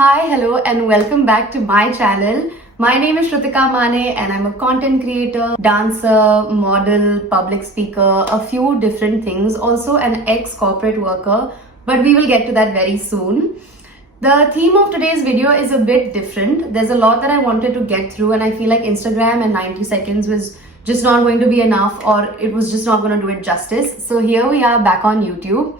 Hi, hello, and welcome back to my channel. My name is Shrutika Mane, and I'm a content creator, dancer, model, public speaker, a few different things, also an ex-corporate worker, but we will get to that very soon. The theme of today's video is a bit different. There's a lot that I wanted to get through, and I feel like Instagram and 90 seconds was just not going to be enough, or it was just not going to do it justice. So here we are back on YouTube.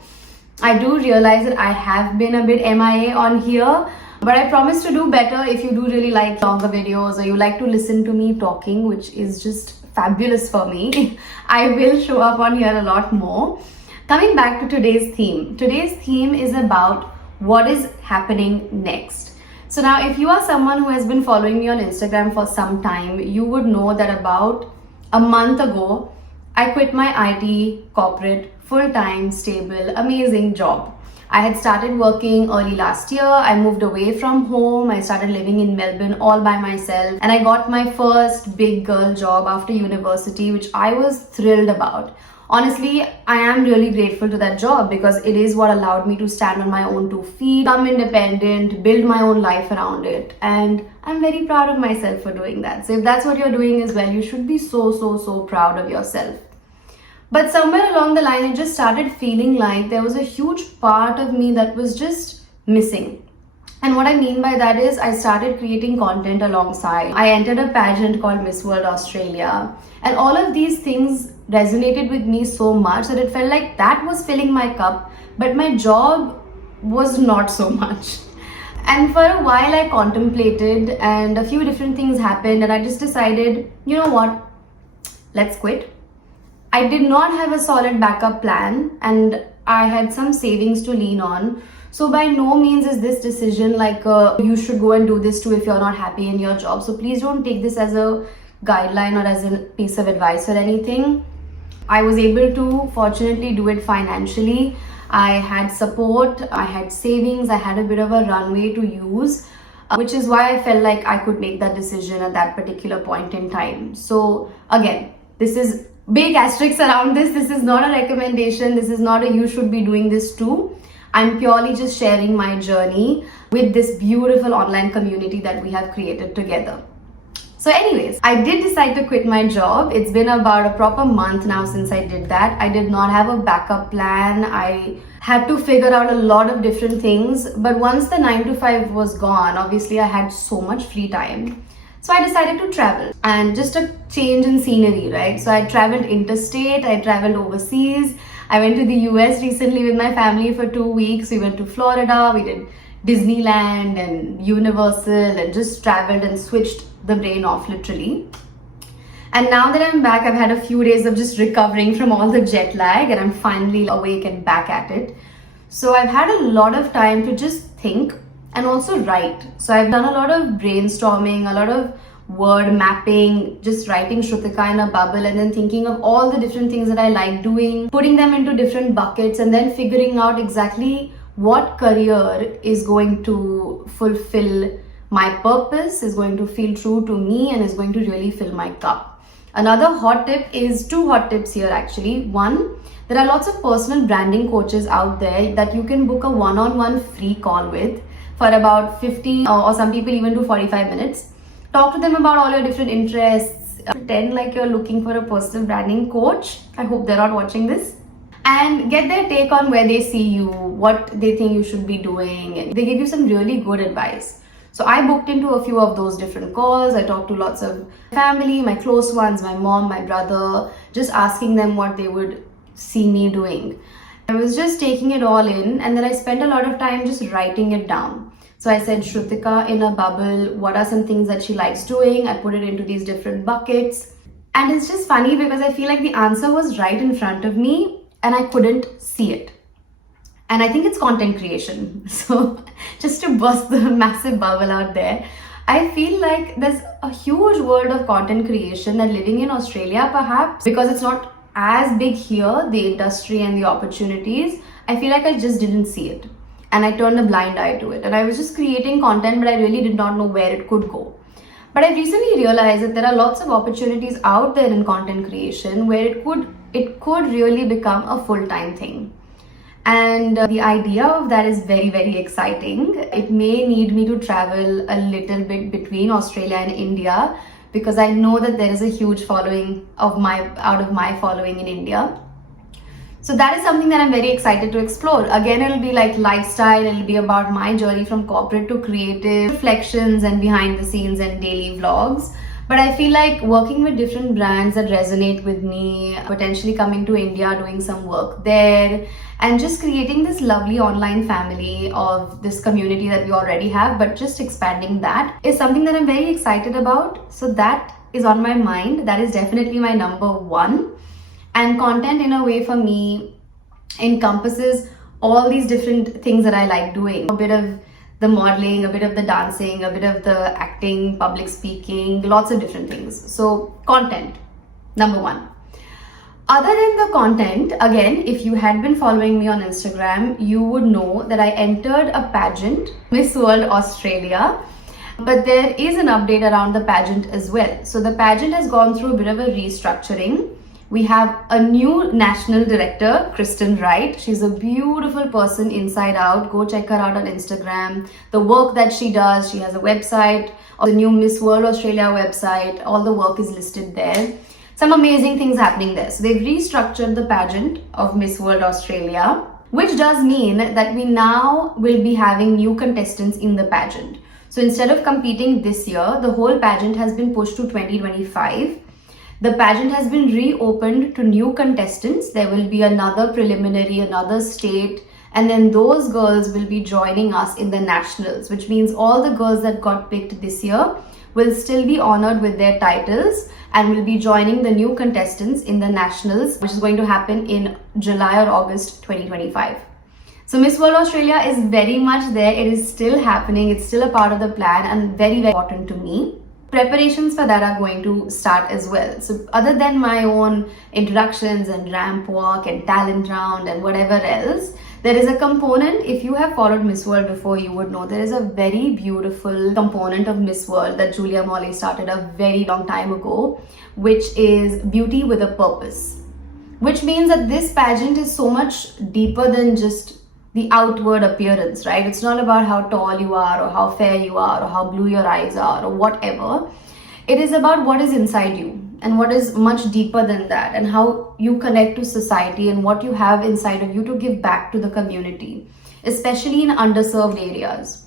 I do realize that I have been a bit MIA on here, but I promise to do better. If you do really like longer videos or you like to listen to me talking, which is just fabulous for me, I will show up on here a lot more. Coming back to today's theme. Today's theme is about what is happening next. So now if you are someone who has been following me on Instagram for some time, you would know that about a month ago, I quit my IT, corporate, full-time, stable, amazing job. I had started working early last year. I moved away from home. I started living in Melbourne all by myself. And I got my first big girl job after university, which I was thrilled about. Honestly, I am really grateful to that job because it is what allowed me to stand on my own 2 feet, become independent, build my own life around it. And I'm very proud of myself for doing that. So if that's what you're doing as well, you should be so proud of yourself. But somewhere along the line, it just started feeling like there was a huge part of me that was just missing. And what I mean by that is I started creating content alongside. I entered a pageant called Miss World Australia. And all of these things resonated with me so much that it felt like that was filling my cup, but my job was not so much. And for a while I contemplated and a few different things happened and I just decided, you know what, let's quit. I did not have a solid backup plan and I had some savings to lean on. So by no means is this decision like you should go and do this too if you're not happy in your job. So please don't take this as a guideline or as a piece of advice or anything. I was able to fortunately do it financially. I had support, I had savings, I had a bit of a runway to use, which is why I felt like I could make that decision at that particular point in time. So again, this is big asterisks around this. This is not a recommendation. This is not a you should be doing this too. I'm purely just sharing my journey with this beautiful online community that we have created together. So anyways, I did decide to quit my job. It's been about a proper month now since I did that. I did not have a backup plan. I had to figure out a lot of different things. But once the 9 to 5 was gone, obviously I had so much free time. So I decided to travel and just a change in scenery, right? So I traveled interstate, I traveled overseas. I went to the US recently with my family for 2 weeks. We went to Florida, we did Disneyland and Universal and just traveled and switched the brain off literally. And now that I'm back, I've had a few days of just recovering from all the jet lag and I'm finally awake and back at it. So I've had a lot of time to just think and also write. So I've done a lot of brainstorming, a lot of word mapping, just writing Shrutika in a bubble and then thinking of all the different things that I like doing, putting them into different buckets and then figuring out exactly what career is going to fulfill my purpose, is going to feel true to me and is going to really fill my cup. Another hot tip is 2 hot tips here actually. One, there are lots of personal branding coaches out there that you can book a one-on-one free call with for about 50 or some people even do 45 minutes. Talk to them about all your different interests. Pretend like you're looking for a personal branding coach. I hope they're not watching this. And get their take on where they see you, what they think you should be doing. And they give you some really good advice. So I booked into a few of those different calls. I talked to lots of family, my close ones, my mom, my brother, just asking them what they would see me doing. I was just taking it all in and then I spent a lot of time just writing it down. So I said Shrutika in a bubble, what are some things that she likes doing? I put it into these different buckets. And it's just funny because I feel like the answer was right in front of me and I couldn't see it. And I think it's content creation. So just to burst the massive bubble out there, I feel like there's a huge world of content creation that living in Australia perhaps, because it's not as big here, the industry and the opportunities, I feel like I just didn't see it. And I turned a blind eye to it. And I was just creating content, but I really did not know where it could go. But I recently realized that there are lots of opportunities out there in content creation where it could really become a full-time thing. And the idea of that is very, very exciting. It may need me to travel a little bit between Australia and India because I know that there is a huge following out of my following in India. So that is something that I'm very excited to explore. Again, it'll be like lifestyle, it'll be about my journey from corporate to creative, reflections and behind the scenes and daily vlogs. But I feel like working with different brands that resonate with me, potentially coming to India, doing some work there, and just creating this lovely online family of this community that we already have, but just expanding that is something that I'm very excited about. So that is on my mind. That is definitely my number one. And content in a way for me encompasses all these different things that I like doing. A bit of the modeling, a bit of the dancing, a bit of the acting, public speaking, lots of different things. So content, number one. Other than the content, again, if you had been following me on Instagram, you would know that I entered a pageant, Miss World Australia. But there is an update around the pageant as well. So the pageant has gone through a bit of a restructuring. We have a new national director, Kristen Wright. She's a beautiful person inside out. Go check her out on Instagram. The work that she does, she has a website, the new Miss World Australia website. All the work is listed there. Some amazing things happening there. So they've restructured the pageant of Miss World Australia, which does mean that we now will be having new contestants in the pageant. So instead of competing this year, the whole pageant has been pushed to 2025. The pageant has been reopened to new contestants. There will be another preliminary, another state, and then those girls will be joining us in the nationals, which means all the girls that got picked this year will still be honored with their titles and will be joining the new contestants in the nationals, which is going to happen in July or August 2025. So Miss World Australia is very much there. It is still happening. It's still a part of the plan and very, very important to me. Preparations for that are going to start as well. So other than my own introductions and ramp walk and talent round and whatever else, there is a component. If you have followed Miss World before, you would know there is a very beautiful component of Miss World that Julia Molly started a very long time ago, which is beauty with a purpose. Which means that this pageant is so much deeper than just the outward appearance, right? It's not about how tall you are or how fair you are or how blue your eyes are or whatever. It is about what is inside you and what is much deeper than that, and how you connect to society and what you have inside of you to give back to the community, especially in underserved areas.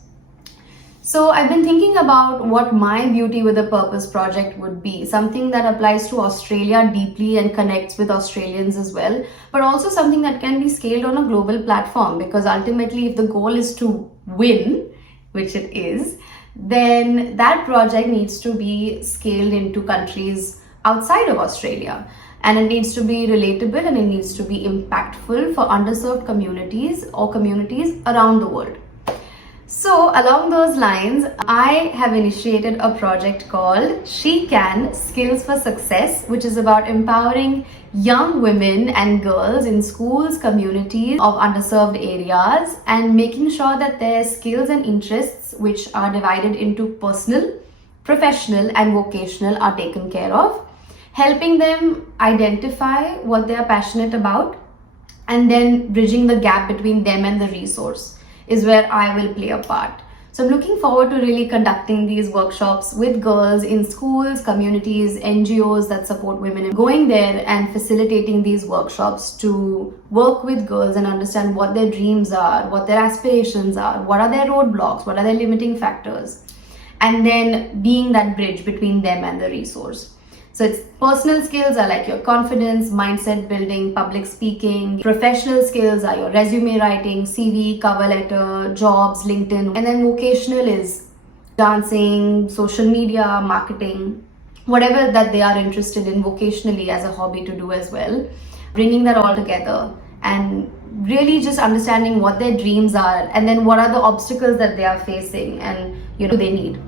So I've been thinking about what my Beauty with a Purpose project would be, something that applies to Australia deeply and connects with Australians as well, but also something that can be scaled on a global platform, because ultimately if the goal is to win, which it is, then that project needs to be scaled into countries outside of Australia. And it needs to be relatable and it needs to be impactful for underserved communities or communities around the world. So along those lines, I have initiated a project called She Can Skills for Success, which is about empowering young women and girls in schools, communities of underserved areas, and making sure that their skills and interests, which are divided into personal, professional and vocational, are taken care of, helping them identify what they are passionate about, and then bridging the gap between them and the resource is where I will play a part. So I'm looking forward to really conducting these workshops with girls in schools, communities, NGOs that support women, and going there and facilitating these workshops to work with girls and understand what their dreams are, what their aspirations are, what are their roadblocks, what are their limiting factors, and then being that bridge between them and the resource. So it's personal skills are like your confidence, mindset building, public speaking. Professional skills are your resume writing, CV, cover letter, jobs, LinkedIn. And then vocational is dancing, social media, marketing, whatever that they are interested in vocationally as a hobby to do as well. Bringing that all together and really just understanding what their dreams are and then what are the obstacles that they are facing and they need.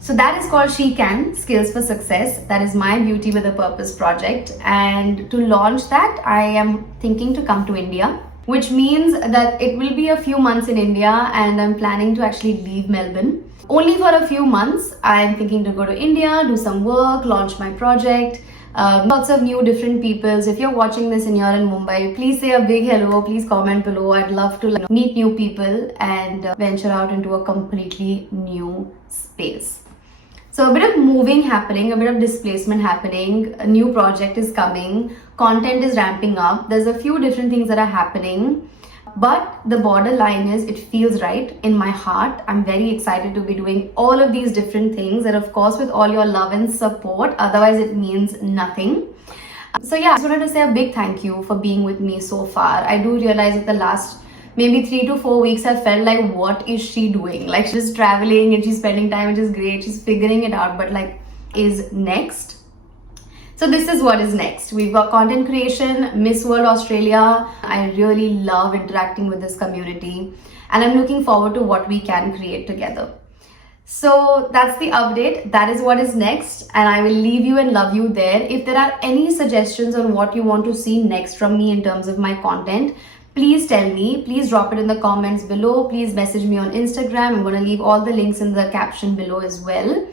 So that is called She Can Skills for Success. That is my Beauty with a Purpose project. And to launch that, I am thinking to come to India, which means that it will be a few months in India, and I'm planning to actually leave Melbourne. Only for a few months. I'm thinking to go to India, do some work, launch my project, Lots of new different people. So if you're watching this and you're in Mumbai, please say a big hello. Please comment below. I'd love to meet new people and venture out into a completely new space. So a bit of moving happening, a bit of displacement happening, a new project is coming, content is ramping up, there's a few different things that are happening, but the borderline is it feels right in my heart. I'm very excited to be doing all of these different things, and of course with all your love and support, otherwise it means nothing. So yeah, I just wanted to say a big thank you for being with me so far. I do realize that the last maybe 3 to 4 weeks I felt like, what is she doing? Like, she's traveling and she's spending time, which is great, she's figuring it out, but like, is next? So this is what is next. We've got content creation, Miss World Australia. I really love interacting with this community and I'm looking forward to what we can create together. So that's the update. That is what is next, and I will leave you and love you there. If there are any suggestions on what you want to see next from me in terms of my content, please tell me. Please drop it in the comments below. Please message me on Instagram. I'm going to leave all the links in the caption below as well.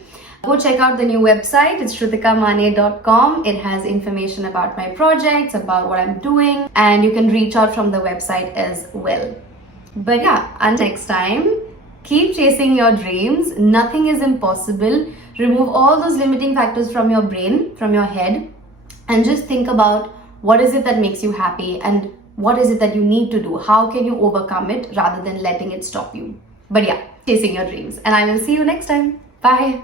Go check out the new website. It's shrutikamane.com. It has information about my projects, about what I'm doing, and you can reach out from the website as well. But yeah, until next time, keep chasing your dreams. Nothing is impossible. Remove all those limiting factors from your brain, from your head, and just think about what is it that makes you happy and what is it that you need to do? How can you overcome it rather than letting it stop you? But yeah, chasing your dreams. And I will see you next time. Bye.